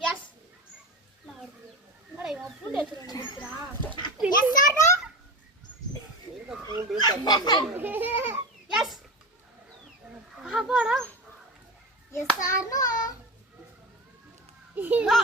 S என்னடா இவன் பூண்டு எடுத்துட்டு வந்து நிக்கிறான் எஸ் ஆர் நோ எங்க பூண்டு எஸ் அப்பாடா எஸ் ஆர் நோ நோ